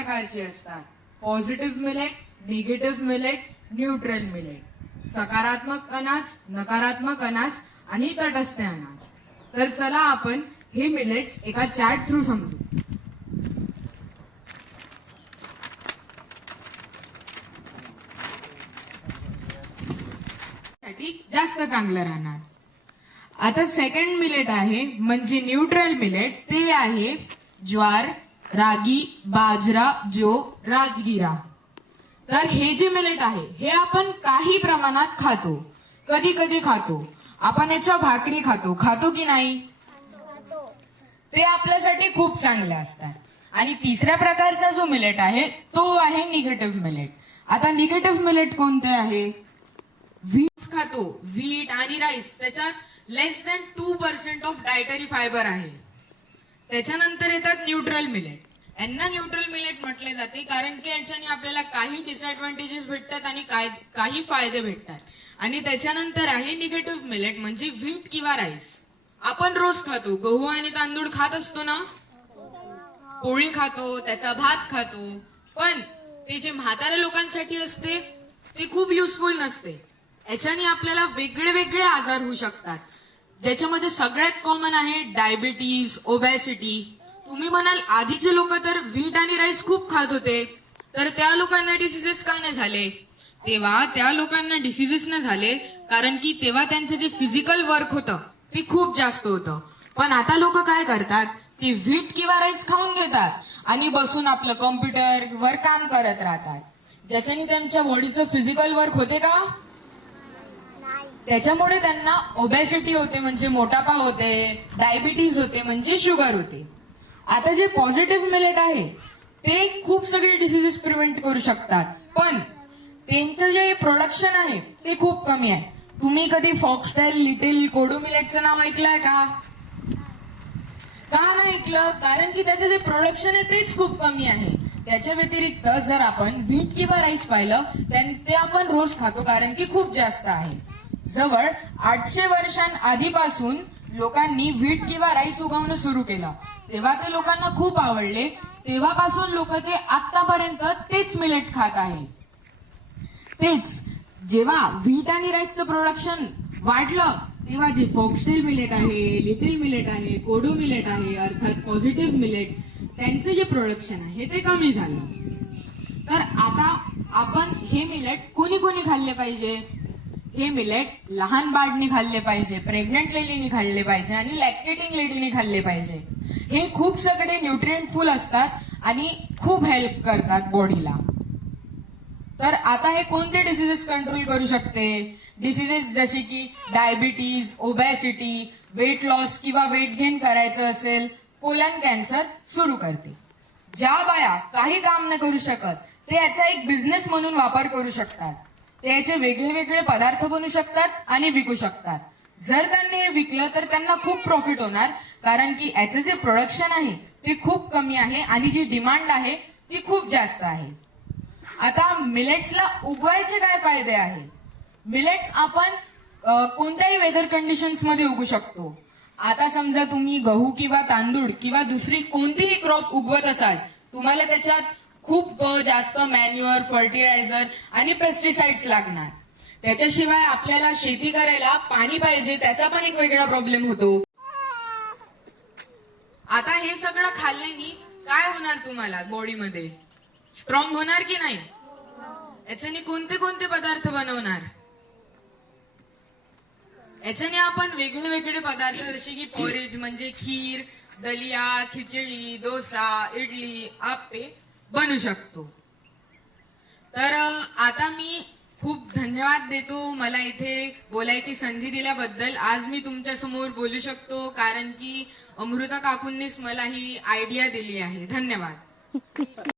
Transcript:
प्रकारचे असतात. Positive millet, negative millet, neutral millet, सकारात्मक अनाज, नकारात्मक अनाज आणि तटस्थ अनाज. तर चला आपण हे मिलेट्स एका चॅट थ्रू समजू. जास्त चांगलं राहणार. आता सेकंड मिलेट आहे म्हणजे न्यूट्रल मिलेट. ते आहे ज्वार, रागी, बाजरा, जो, राजगिरा. तर हे जे मिलेट आहे हे आपण काही प्रमाणात खातो, कधी कधी खातो. आपण याच्या भाकरी खातो की नाही? ते आपल्यासाठी खूप चांगले असतात. आणि तिसऱ्या प्रकारचा जो मिलेट आहे तो आहे निगेटिव्ह मिलेट. आता निगेटिव्ह मिलेट कोणते आहे? व्हीट खातो, व्हीट आणि राईस, त्याच्यात लेस दॅन 2% ऑफ डायटरी फायबर आहे. त्याच्यानंतर येतात न्यूट्रल मिलेट. यांना न्यूट्रल मिलेट म्हटले जाते कारण की याच्याने आपल्याला काही डिसएडव्हान्टेजेस भेटतात आणि काही फायदे भेटतात. आणि त्याच्यानंतर आहे निगेटिव्ह मिलेट म्हणजे व्हीट किंवा राईस. आपण रोज खातो, गहू आणि तांदूळ खात असतो ना, पोळी खातो, त्याचा भात खातो. पण ते जे म्हाताऱ्या लोकांसाठी असते ते खूप युजफुल नसते. याच्याने आपल्याला वेगळे वेगळे आजार होऊ शकतात, ज्याच्यामध्ये सगळ्यात कॉमन आहे डायबिटीज, ओबॅसिटी. तुम्ही म्हणाल आधीचे लोक तर व्हीट आणि राईस खूप खात होते, तर त्या लोकांना डिसिजेस का नाही झाले? तेव्हा त्या लोकांना डिसिजेस नाही झाले कारण की तेव्हा त्यांचं जे फिजिकल वर्क होतं ते खूप जास्त होतं. पण आता लोक काय करतात, ते व्हीट किंवा राईस खाऊन घेतात आणि बसून आपलं कॉम्प्युटरवर काम करत राहतात, ज्याच्याने त्यांच्या बॉडीचं फिजिकल वर्क होते का? त्याच्यामुळे त्यांना ओबॅसिटी होते म्हणजे मोटापा होते, डायबिटीज होते म्हणजे शुगर होते. आता जे पॉझिटिव्ह मिलेट आहे ते खूप सगळे डिसिजेस प्रिव्हेंट करू शकतात, पण त्यांचं जे प्रोडक्शन आहे ते खूप कमी आहे. तुम्ही कधी फॉक्सटेल, लिटिल, कोडो मिलेटचं नाव ऐकलंय का? का नाही ऐकलं? कारण की त्याचं जे प्रोडक्शन आहे तेच खूप कमी आहे. त्याच्या व्यतिरिक्त जर आपण व्हीट किंवा राईस पाहिलं ते आपण रोज खातो कारण की खूप जास्त आहे. जवळ 800 वर्षांआधीपासून लोकांनी व्हीट किंवा राईस उगवणं सुरू केलं. तेव्हा ते लोकांना खूप आवडले. तेव्हापासून लोक ते आतापर्यंत तेच मिलेट खात आहे. तेच जेव्हा व्हीट आणि राईसचं प्रोडक्शन वाढलं तेव्हा जे फॉक्सटेल मिलेट आहे, लिटिल मिलेट आहे, कोडो मिलेट आहे अर्थात पॉझिटिव्ह मिलेट, त्यांचं जे प्रोडक्शन आहे ते कमी झालं. तर आता आपण हे मिलेट कोणी कोणी खाल्ले पाहिजे? हे मिलेट लहान बाळांनी खाल्ले पाहिजे, प्रेग्नंट लेडीनी खाल्ले पाहिजे आणि लॅक्टेटिंग लेडीनी खाल्ले पाहिजे. हे खूप सगळे न्यूट्रिएंटफुल असतात आणि खूप हेल्प करतात बॉडीला. तर आता हे कोणते डिसिजेस कंट्रोल करू शकते? डिसिजेस जसे की डायबिटीज, ओबॅसिटी, वेट लॉस किंवा वेट गेन करायचं असेल, कोलन कॅन्सर सुरू करते. ज्या बाया काही काम न करू शकत ते याचा एक बिझनेस म्हणून वापर करू शकतात. ते याचे वेगळे वेगळे पदार्थ बनवू शकतात आणि विकू शकतात. जर त्यांनी हे विकलं तर त्यांना खूप प्रॉफिट होणार कारण की याचं जे प्रोडक्शन आहे ते खूप कमी आहे आणि जी डिमांड आहे ती खूप जास्त आहे. आता मिलेट्सला उगवायचे काय फायदे आहेत? मिलेट्स आपण कोणत्याही वेदर कंडिशन्स मध्ये उगू शकतो. आता समजा तुम्ही गहू किंवा तांदूळ किंवा दुसरी कोणतीही क्रॉप उगवत असाल, तुम्हाला त्याच्यात खूप जास्त मॅन्युअर, फर्टिलायझर आणि पेस्टिसाइड्स लागणार. त्याच्याशिवाय आपल्याला शेती करायला पाणी पाहिजे, त्याचा पण एक वेगळा प्रॉब्लेम होतो. आता हे सगळं खाल्ल्याने काय होणार तुम्हाला बॉडीमध्ये? स्ट्रॉंग होणार की नाही? याच्याने कोणते कोणते पदार्थ बनवणार? याच्याने आपण वेगळे वेगळे पदार्थ जसे की पोरेज म्हणजे खीर, दलिया, खिचडी, डोसा, इडली, आप्पे बनवू शकतो. तर आता मी खूप धन्यवाद देतो मला इथे बोलायची संधी दिल्याबद्दल. आज मी तुमच्या समोर बोलू शकतो कारण की अमृता काकूंनीच मला ही आयडिया दिली आहे. धन्यवाद.